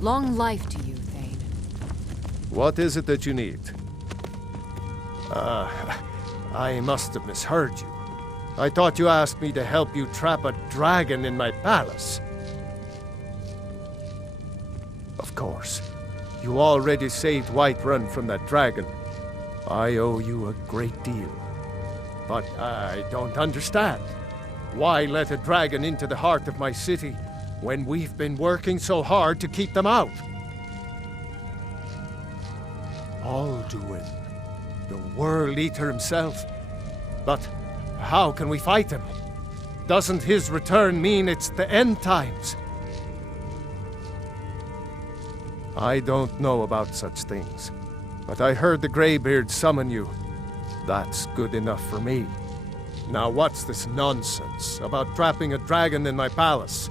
Long life to you, Thane. What is it that you need? I must have misheard you. I thought you asked me to help you trap a dragon in my palace. Of course. You already saved Whiterun from that dragon. I owe you a great deal. But I don't understand. Why let a dragon into the heart of my city when we've been working so hard to keep them out? Alduin, the World Eater himself. But how can we fight him? Doesn't his return mean it's the end times? I don't know about such things, but I heard the Greybeard summon you. That's good enough for me. Now what's this nonsense about trapping a dragon in my palace?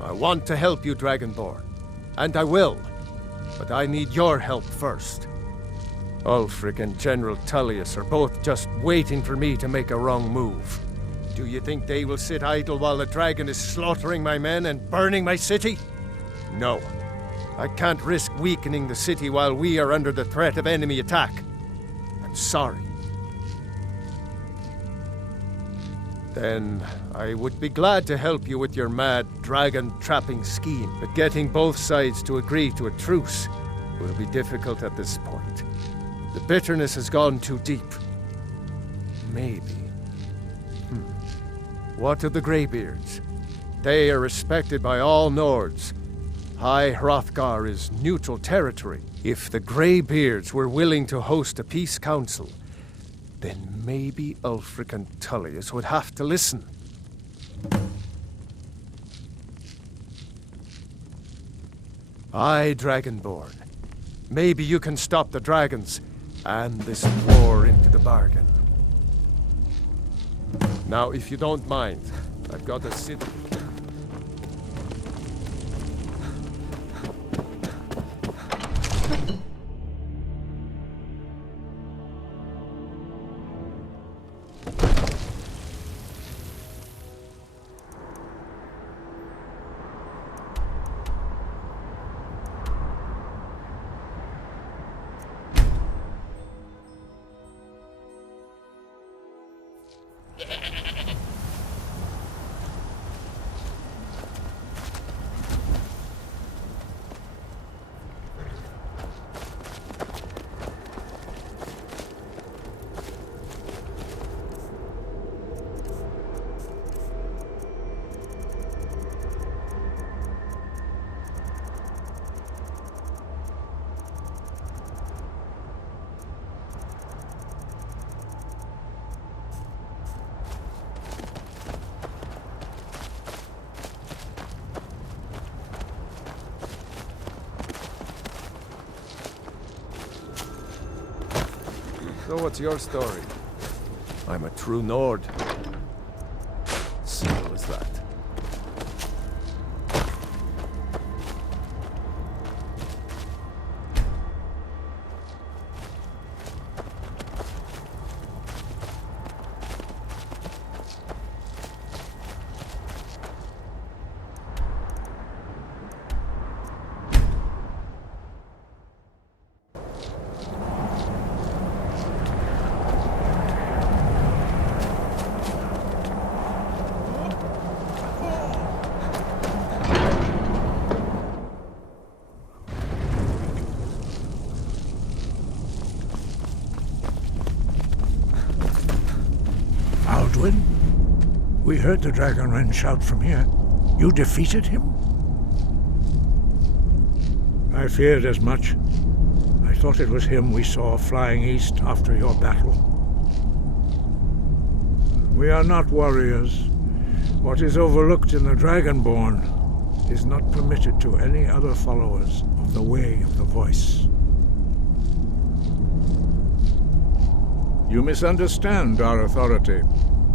I want to help you, Dragonborn, and I will, but I need your help first. Ulfric and General Tullius are both just waiting for me to make a wrong move. Do you think they will sit idle while the dragon is slaughtering my men and burning my city? No. I can't risk weakening the city while we are under the threat of enemy attack. I'm sorry. Then I would be glad to help you with your mad dragon-trapping scheme, but getting both sides to agree to a truce will be difficult at this point. The bitterness has gone too deep. Maybe. What of the Greybeards? They are respected by all Nords. High Hrothgar is neutral territory. If the Greybeards were willing to host a peace council, then maybe Ulfric and Tullius would have to listen. Aye, Dragonborn. Maybe you can stop the dragons, and this war into the bargain. Now, if you don't mind, I've got to sit... So what's your story? I'm a true Nord. Simple as that. We heard the Dragonren shout from here. You defeated him? I feared as much. I thought it was him we saw flying east after your battle. We are not warriors. What is overlooked in the Dragonborn is not permitted to any other followers of the Way of the Voice. You misunderstand our authority.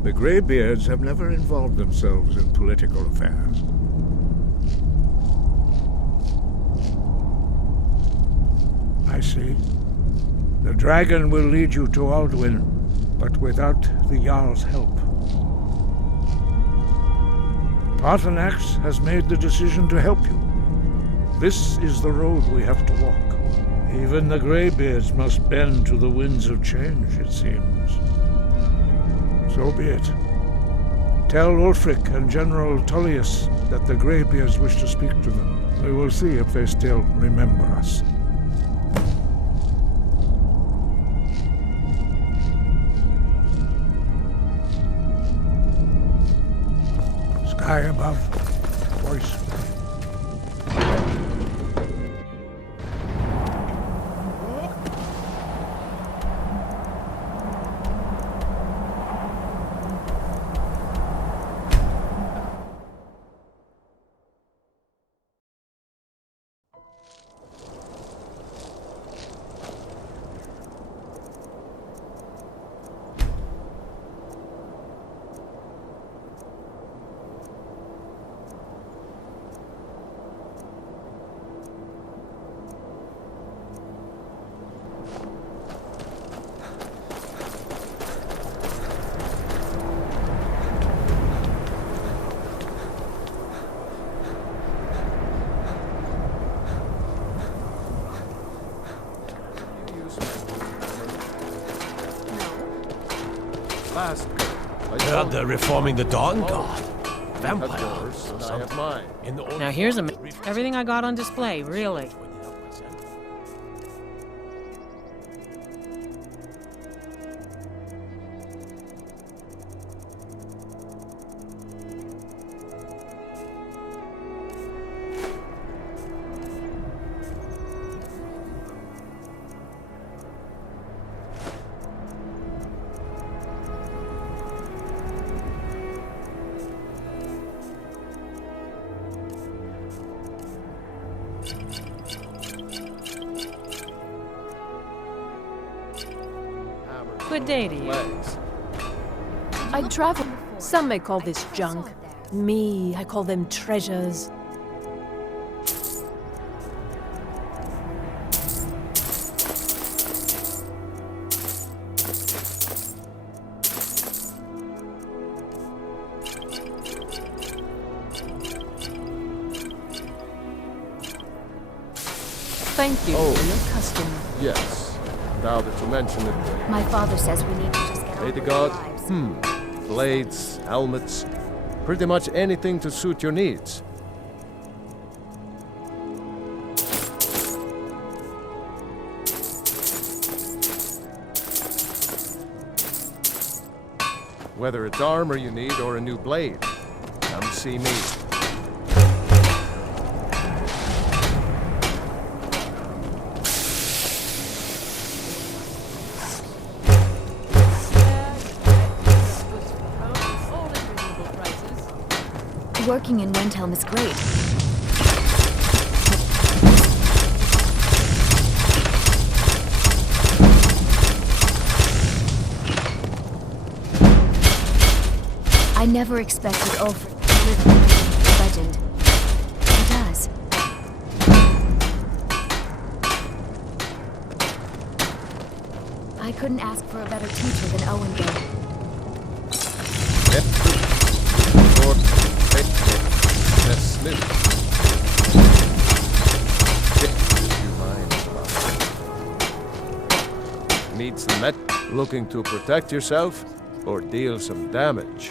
The Greybeards have never involved themselves in political affairs. I see. The dragon will lead you to Alduin, but without the Jarl's help. Arthanax has made the decision to help you. This is the road we have to walk. Even the Greybeards must bend to the winds of change, it seems. So be it. Tell Ulfric and General Tullius that the Greybeards wish to speak to them. We will see if they still remember us. Sky above, voice. Heard they're reforming the Dawn Guard. Vampire Yours, or and I have something. mine. In the old Now here's fort, everything I got on display, really. Good day to you. Legs. I travel. Some may call this junk. Me, I call them treasures. Thank you for your custom. Yes. Now that you mention it, My father says we need to just get Lady on with God, our lives. blades, helmets, pretty much anything to suit your needs. Whether it's armor you need or a new blade, come see me. Working in Windhelm is great. I never expected Ulfric to live up to the legend. He does. I couldn't ask for a better teacher than Owen did. Need some met looking to protect yourself or deal some damage.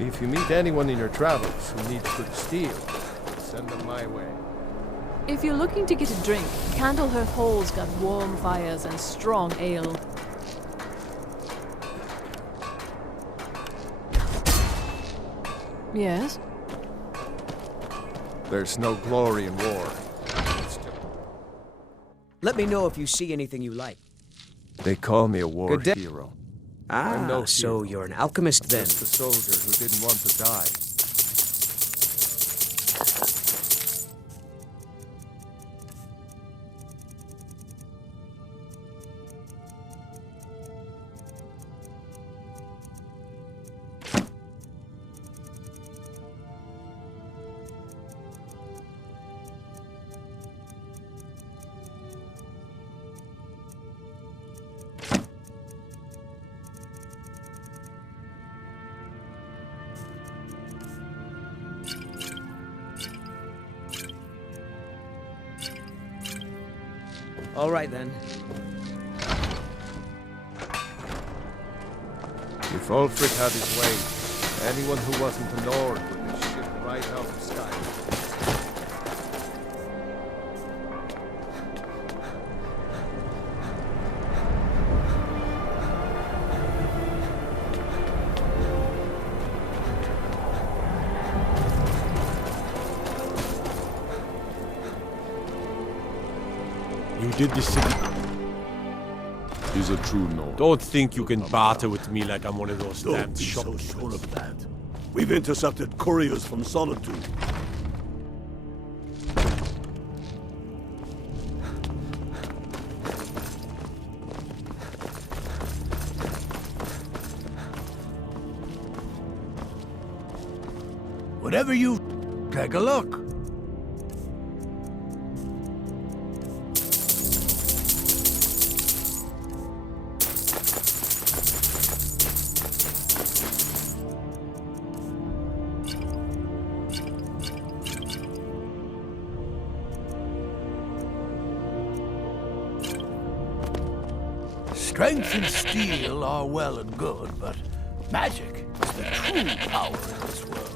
If you meet anyone in your travels who needs good steel, send them my way. If you're looking to get a drink, Candlehearth Hall's got warm fires and strong ale. Yes? There's no glory in war. Let me know if you see anything you like. They call me a war Good day. hero. Ah, no so hero. you're an alchemist then. Just a soldier who didn't want to die. All right, then. If Ulfric had his way, anyone who wasn't a lord would be shipped right out of Skyrim. You did this to He's a true Nord. Don't think you can barter with me like I'm one of those damn Don't be so shopkeepers. sure of that. We've intercepted couriers from Solitude. Whatever you... take a look. Strength and steel are well and good, but magic is the true power in this world.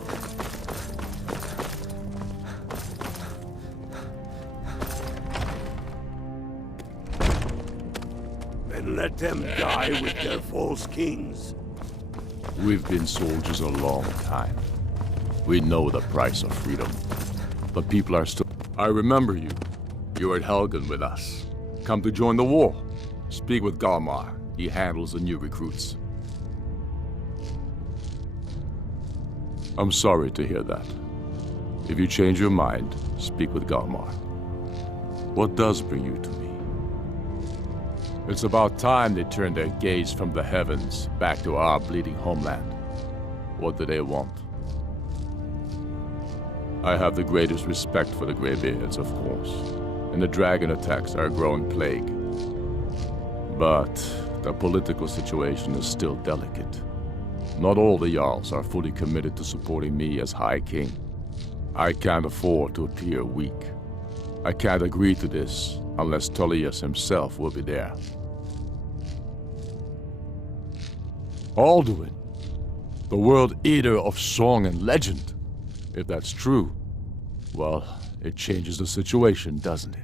Then let them die with their false kings. We've been soldiers a long time. We know the price of freedom. But people are still... I remember you. You were at Helgen with us. Come to join the war. Speak with Galmar. He handles the new recruits. I'm sorry to hear that. If you change your mind, speak with Galmar. What does bring you to me? It's about time they turned their gaze from the heavens back to our bleeding homeland. What do they want? I have the greatest respect for the Greybeards, of course, and the dragon attacks are a growing plague. But the political situation is still delicate. Not all the Jarls are fully committed to supporting me as High King. I can't afford to appear weak. I can't agree to this unless Tullius himself will be there. Alduin, the World Eater of song and legend. If that's true, well, it changes the situation, doesn't it?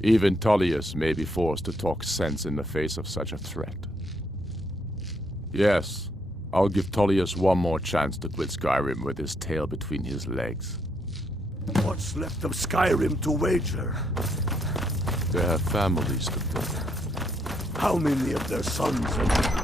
Even Tullius may be forced to talk sense in the face of such a threat. Yes, I'll give Tullius one more chance to quit Skyrim with his tail between his legs. What's left of Skyrim to wager? They have families to think. How many of their sons and...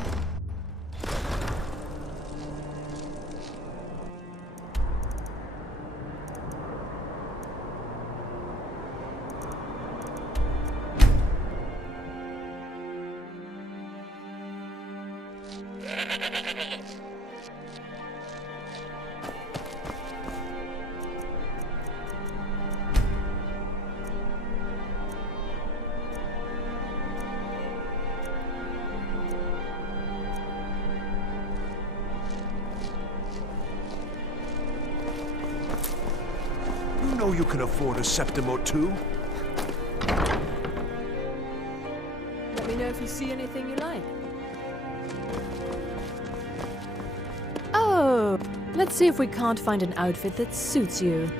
You know you can afford a septim or two. Let me know if you see anything you like. Oh, let's see if we can't find an outfit that suits you.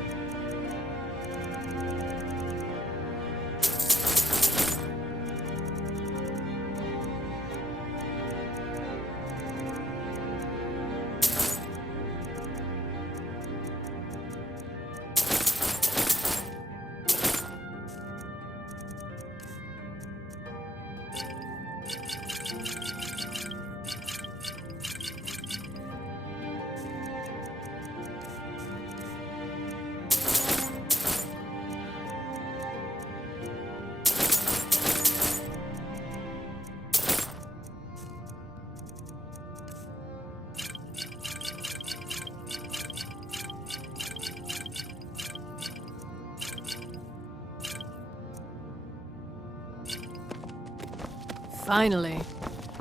Finally.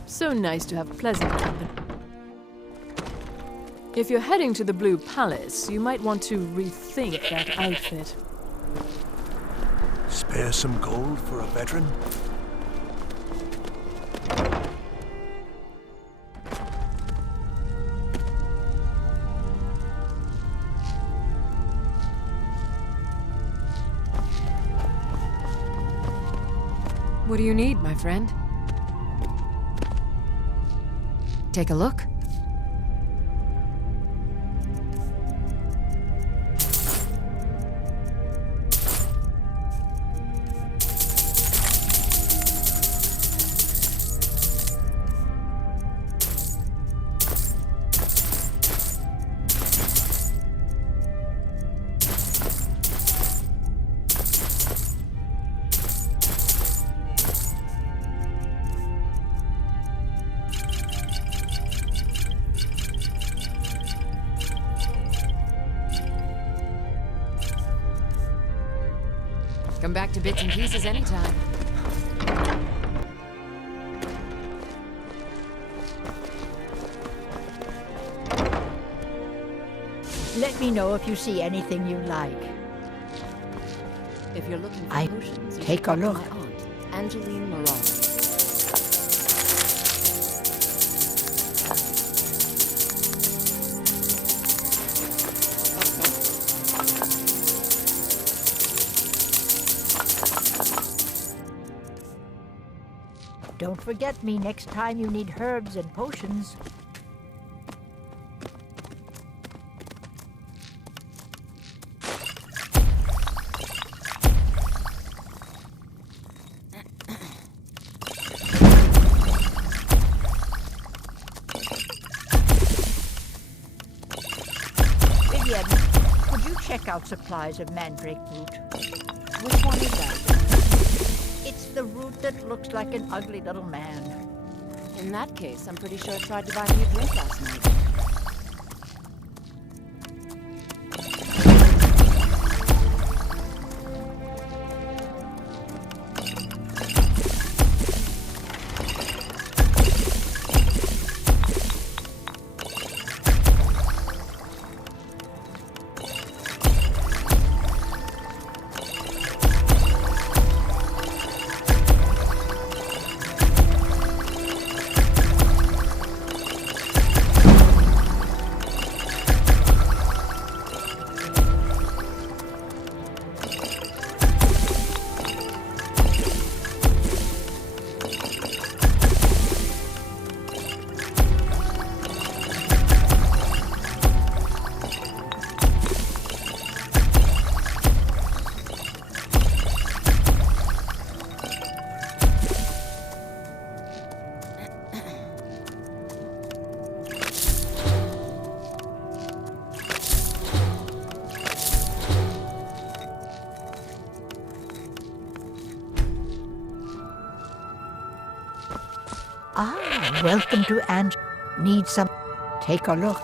So nice to have pleasant company. If you're heading to the Blue Palace, you might want to rethink that outfit. Spare some gold for a veteran? What do you need, my friend? Take a look. Come back to bits and pieces anytime. Let me know if you see anything you like. If you're looking for I potions, you take should talk a to look. my aunt, Angeline Morale. Don't forget me next time you need herbs and potions. Vivian, could you check out supplies of mandrake root? Which one is that? It's the root that looks like an ugly little man. In that case, I'm pretty sure I tried to buy me a drink last night. Ah, welcome to Ange. Need some? Take a look.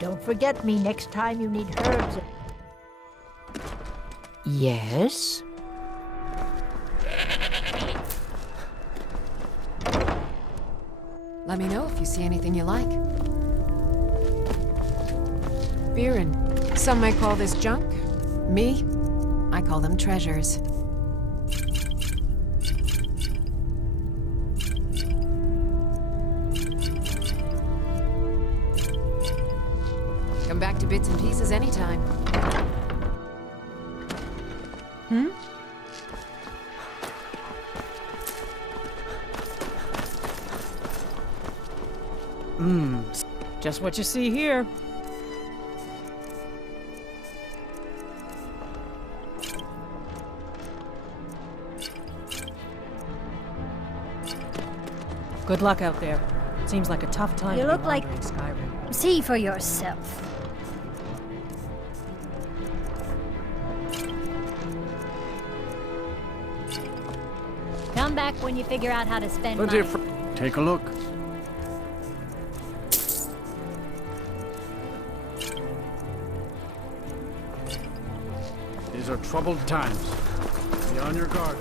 Don't forget me next time you need herbs. Yes? Let me know if you see anything you like. Viren. Some may call this junk. Me? I call them treasures. Come back to bits and pieces anytime. Hmm? Just what you see here. Good luck out there. Seems like a tough time You to be look like- wandering Skyrim. See for yourself. Come back when you figure out how to spend money. Take a look. These are troubled times. Be on your guard.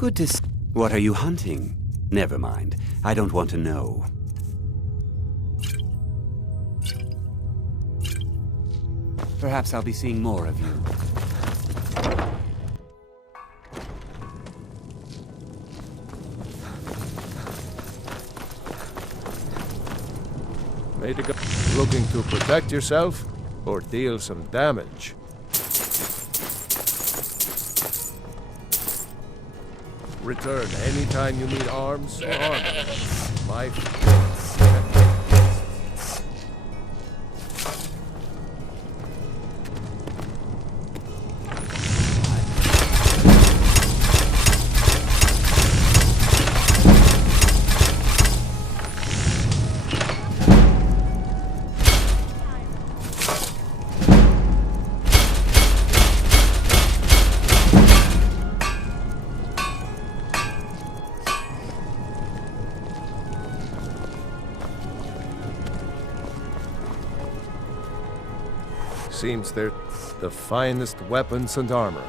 Good to see. What are you hunting? Never mind. I don't want to know. Perhaps I'll be seeing more of you. May the gods looking to protect yourself or deal some damage. Return anytime you need arms or armor. My seems they're the finest weapons and armor.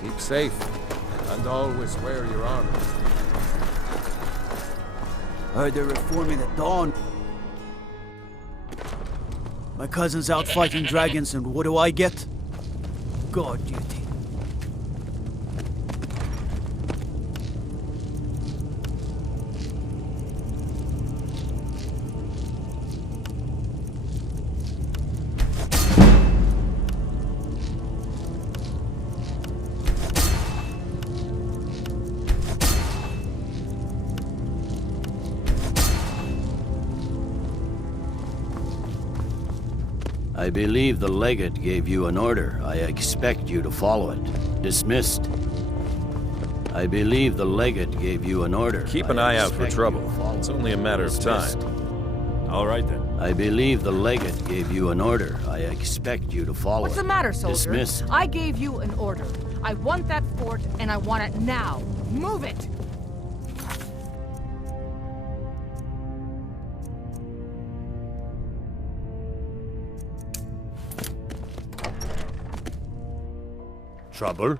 Keep safe, and always wear your armor. Heard they're reforming the Dawn. My cousin's out fighting dragons, and what do I get? Guard duty. I believe the legate gave you an order. I expect you to follow it. Dismissed. I believe the legate gave you an order. Keep an eye out for trouble. It's only a matter of time. All right then. I believe the legate gave you an order. I expect you to follow it. What's the matter, soldier? Dismissed. I gave you an order. I want that fort, and I want it now. Move it! Trouble?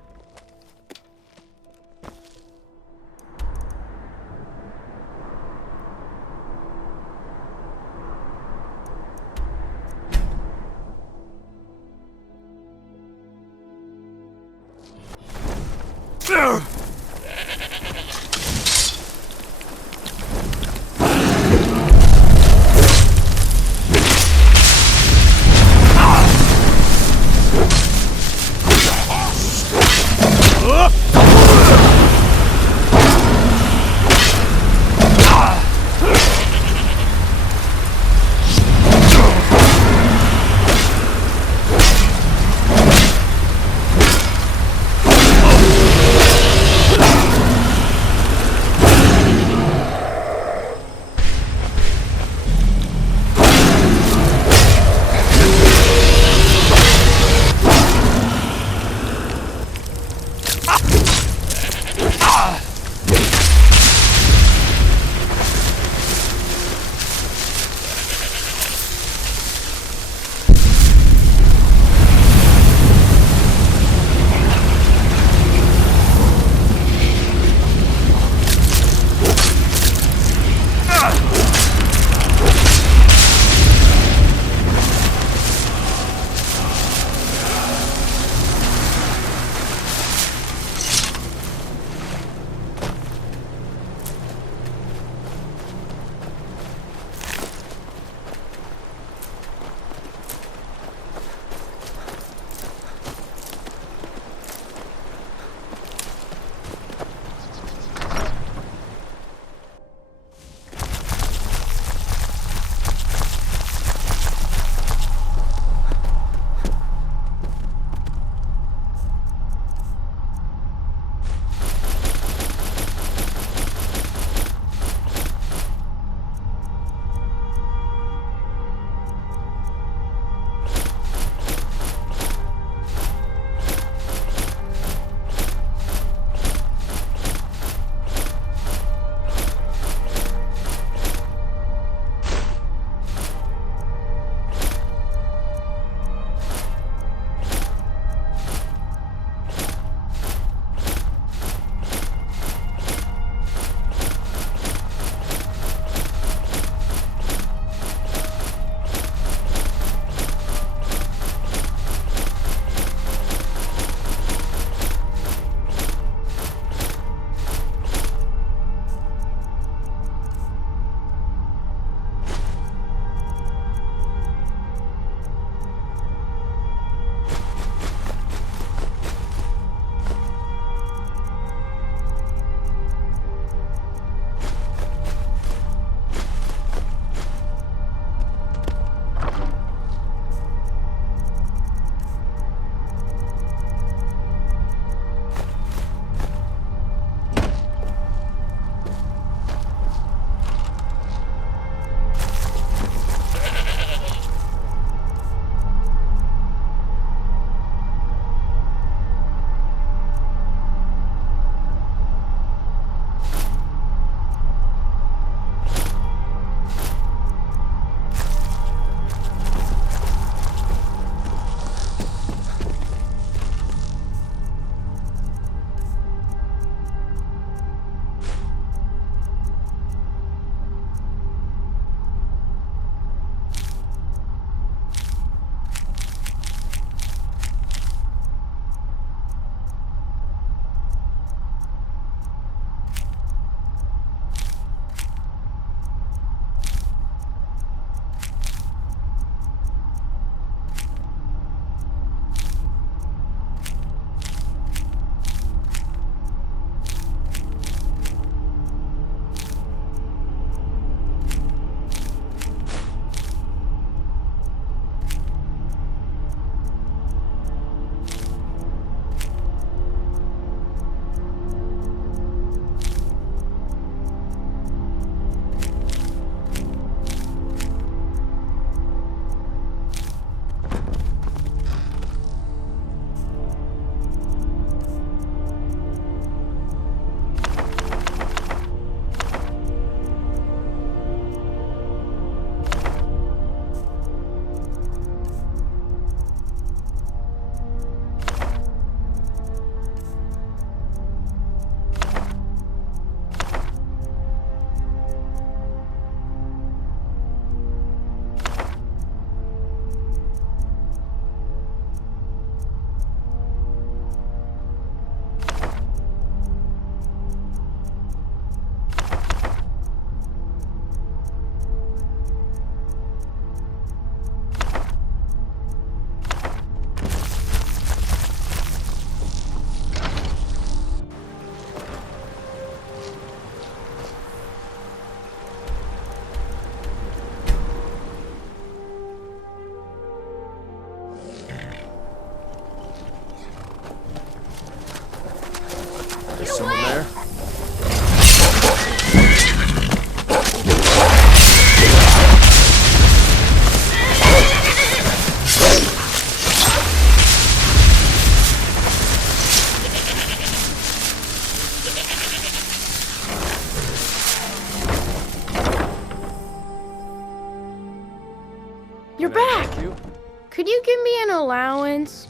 allowance.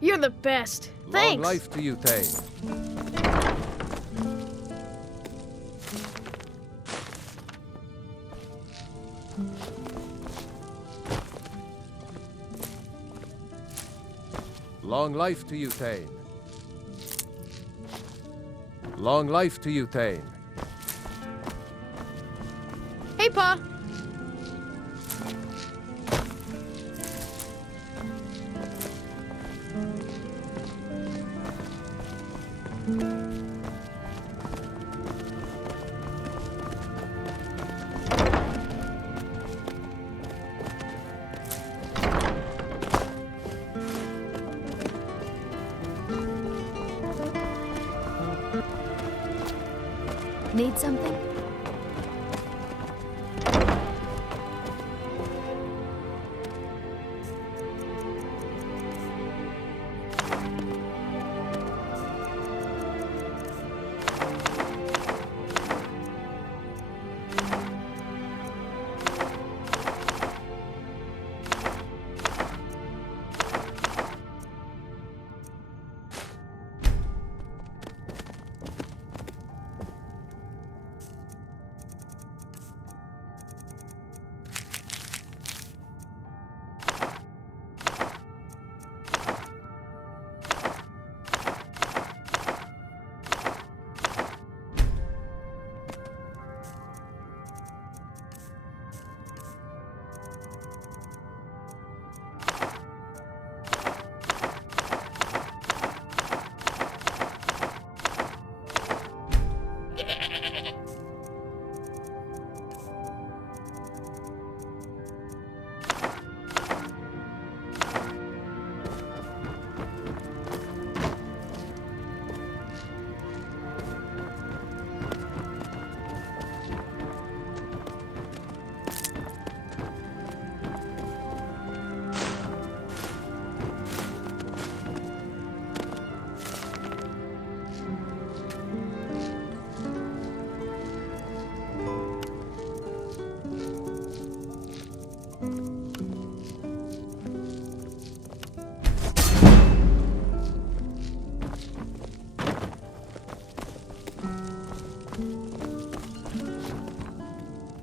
You're the best. Thanks. Long life to you, Thane. Long life to you, Thane. Long life to you, Thane. Hey, Pa. Need something?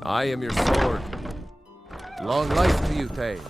I am your sword. Long life to you, Thane.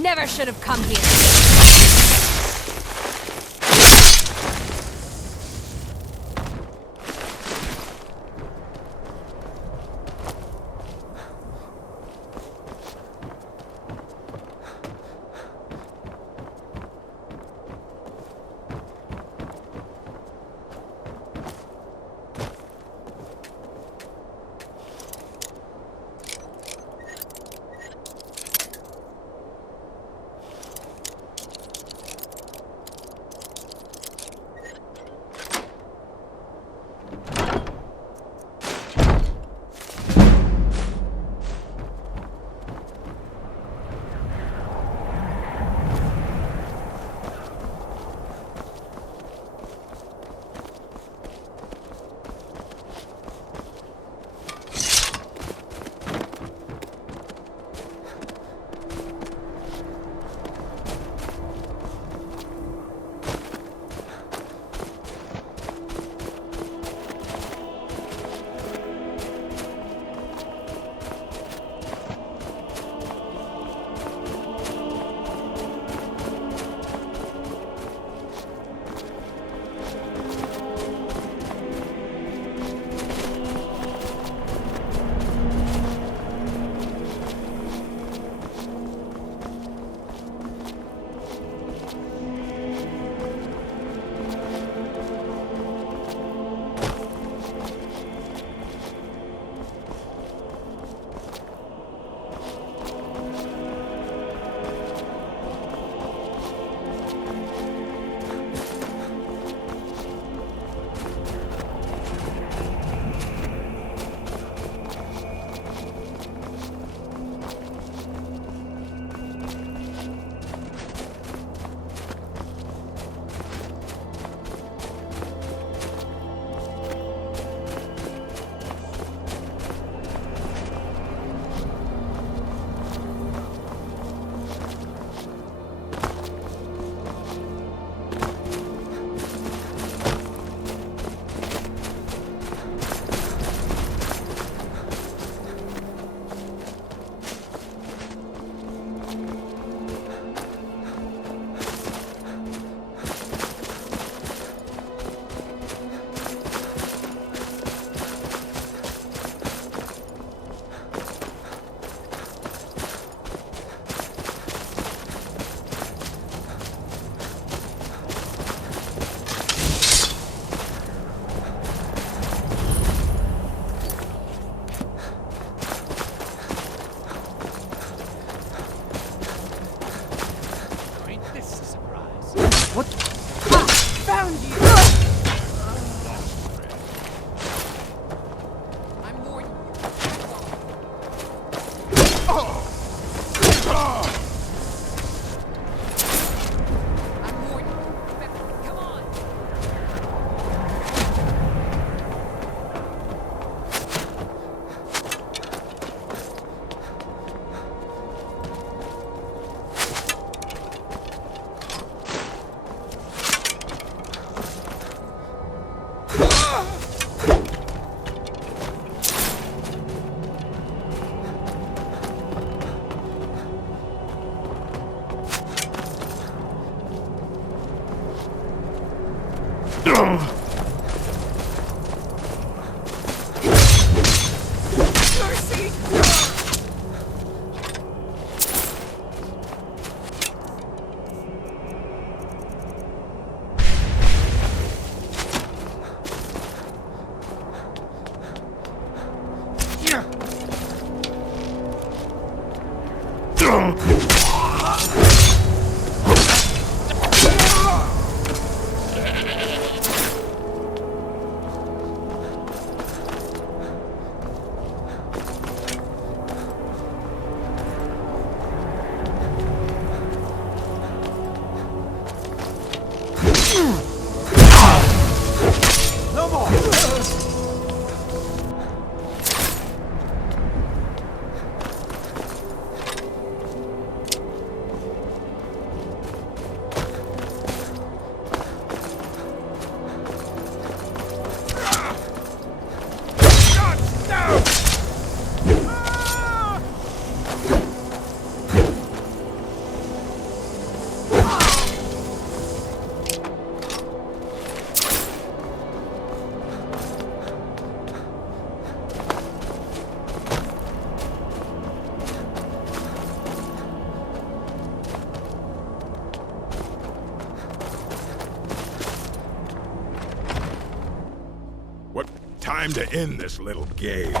Never should have come here. Time to end this little game.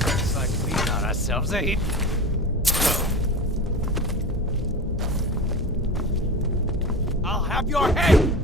Looks like we got ourselves a hit. I'll have your head!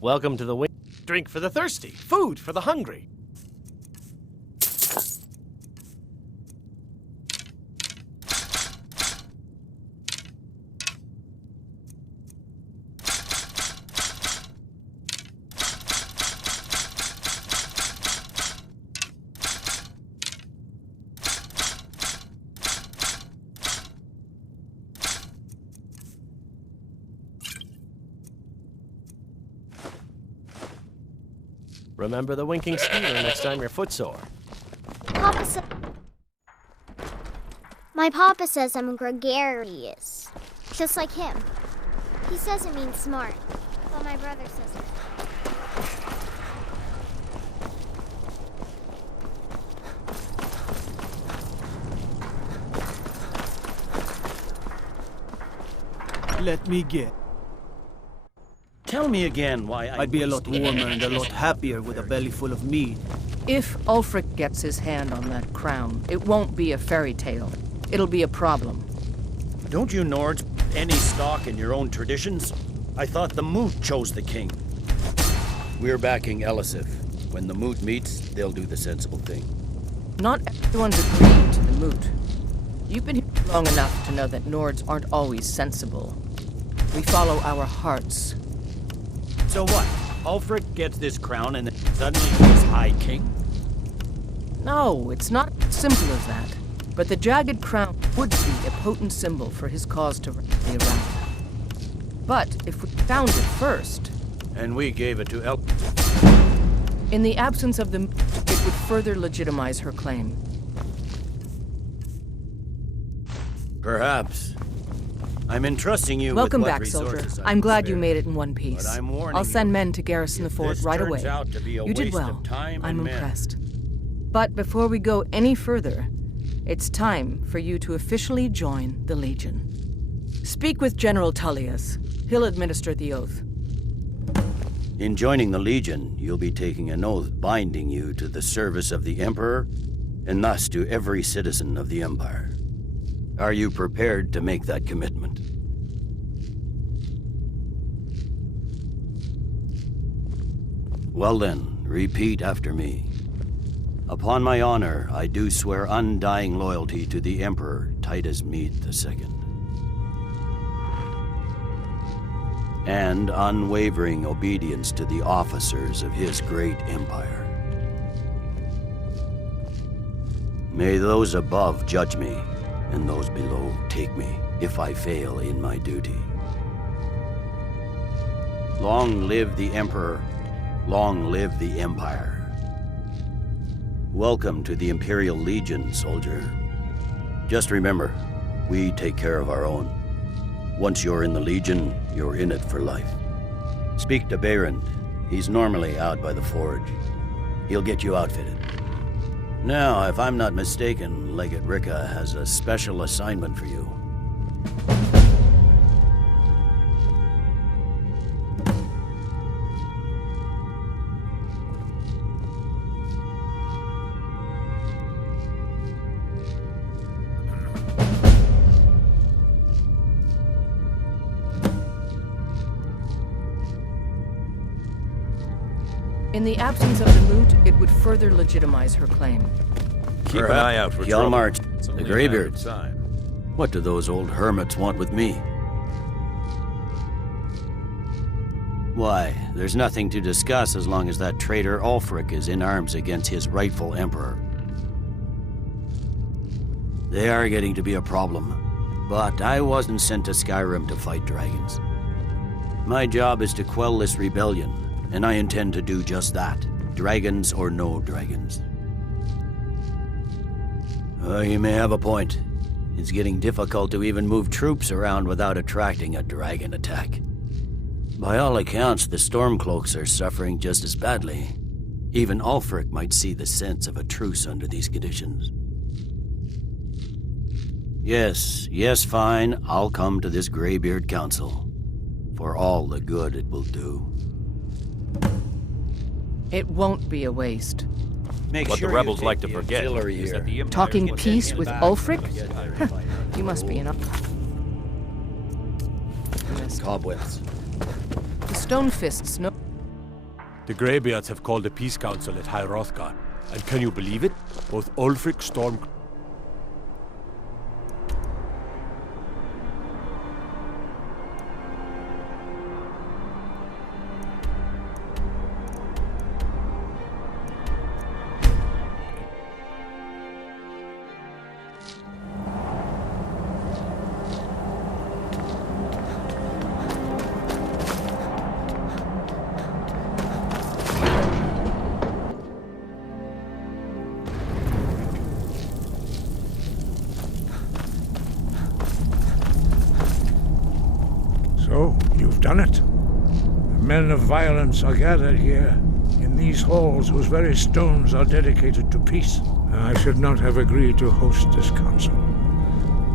Welcome to the wing. Drink for the thirsty, food for the hungry. Remember the winking skeeter next time you're footsore. My papa says I'm gregarious, just like him. He says it means smart, but my brother says it. Let me get. Tell me again why I'd be a lot warmer and a lot happier with a belly full of meat. If Ulfric gets his hand on that crown, it won't be a fairy tale. It'll be a problem. Don't you Nords any stock in your own traditions? I thought the Moot chose the king. We're backing Elisif. When the Moot meets, they'll do the sensible thing. Not everyone's agreed to the moot. You've been here long enough to know that Nords aren't always sensible. We follow our hearts. So what? Ulfric gets this crown and then suddenly he's High King? No, it's not as simple as that. But the jagged crown would be a potent symbol for his cause to rally around. But if we found it first... And we gave it to In the absence of the moot, it would further legitimize her claim. Perhaps. I'm entrusting you Welcome with what back, soldier. resources I'm glad you spared. made it in one piece. But I'm warning I'll send you, men to garrison the fort this right turns away. out to be a You did waste well. of time I'm and men. impressed. But before we go any further, it's time for you to officially join the Legion. Speak with General Tullius. He'll administer the oath. In joining the Legion, you'll be taking an oath binding you to the service of the Emperor, and thus to every citizen of the Empire. Are you prepared to make that commitment? Well then, repeat after me. Upon my honor, I do swear undying loyalty to the Emperor Titus Mede II. And unwavering obedience to the officers of his great empire. May those above judge me, and those below take me, if I fail in my duty. Long live the Emperor, long live the Empire. Welcome to the Imperial Legion, soldier. Just remember, we take care of our own. Once you're in the Legion, you're in it for life. Speak to Behrend. He's normally out by the forge. He'll get you outfitted. Now, if I'm not mistaken, Legate Ricka has a special assignment for you. In the absence of the moot, it would further legitimize her claim. Keep an eye out for trouble. Hjalmar, It's the only a matter of Greybeards. time. What do those old hermits want with me? Why, there's nothing to discuss as long as that traitor Ulfric is in arms against his rightful emperor. They are getting to be a problem, but I wasn't sent to Skyrim to fight dragons. My job is to quell this rebellion, and I intend to do just that, dragons or no dragons. You may have a point. It's getting difficult to even move troops around without attracting a dragon attack. By all accounts, the Stormcloaks are suffering just as badly. Even Ulfric might see the sense of a truce under these conditions. Yes, fine, I'll come to this Greybeard Council. For all the good it will do. It won't be a waste. What the rebels like to forget is that the Empire Talking can peace take with back Ulfric? the You must be an... Cobwebs. The Stonefists know... The Greybeards have called a peace council at High Hrothgar. And can you believe it? Both Ulfric, Storm... So, you've done it. The men of violence are gathered here, in these halls whose very stones are dedicated to peace. I should not have agreed to host this council.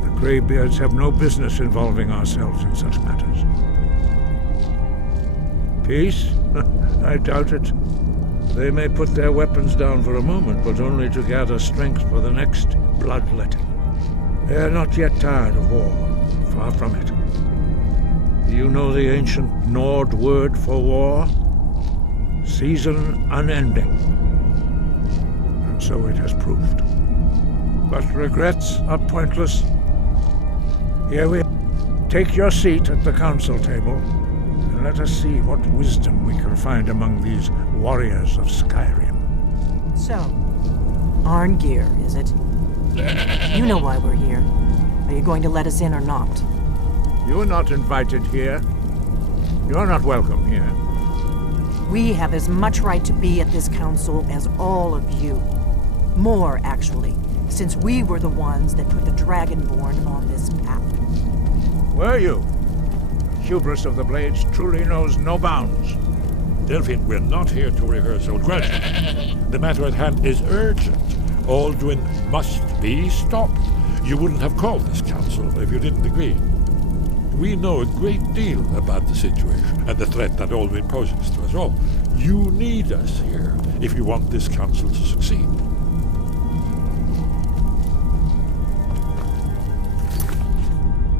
The Greybeards have no business involving ourselves in such matters. Peace? I doubt it. They may put their weapons down for a moment, but only to gather strength for the next bloodletting. They are not yet tired of war. Far from it. Do you know the ancient Nord word for war? Season unending. And so it has proved. But regrets are pointless. Here we are. Take your seat at the council table, and let us see what wisdom we can find among these warriors of Skyrim. So, Arngeir, is it? You know why we're here. Are you going to let us in or not? You're not invited here. You're not welcome here. We have as much right to be at this council as all of you. More, actually, since we were the ones that put the Dragonborn on this path. Were you? Hubris of the Blades truly knows no bounds. Delphine, we're not here to rehearse old grudges. The matter at hand is urgent. Alduin must be stopped. You wouldn't have called this council if you didn't agree. We know a great deal about the situation and the threat that Alduin poses to us all. You need us here if you want this council to succeed.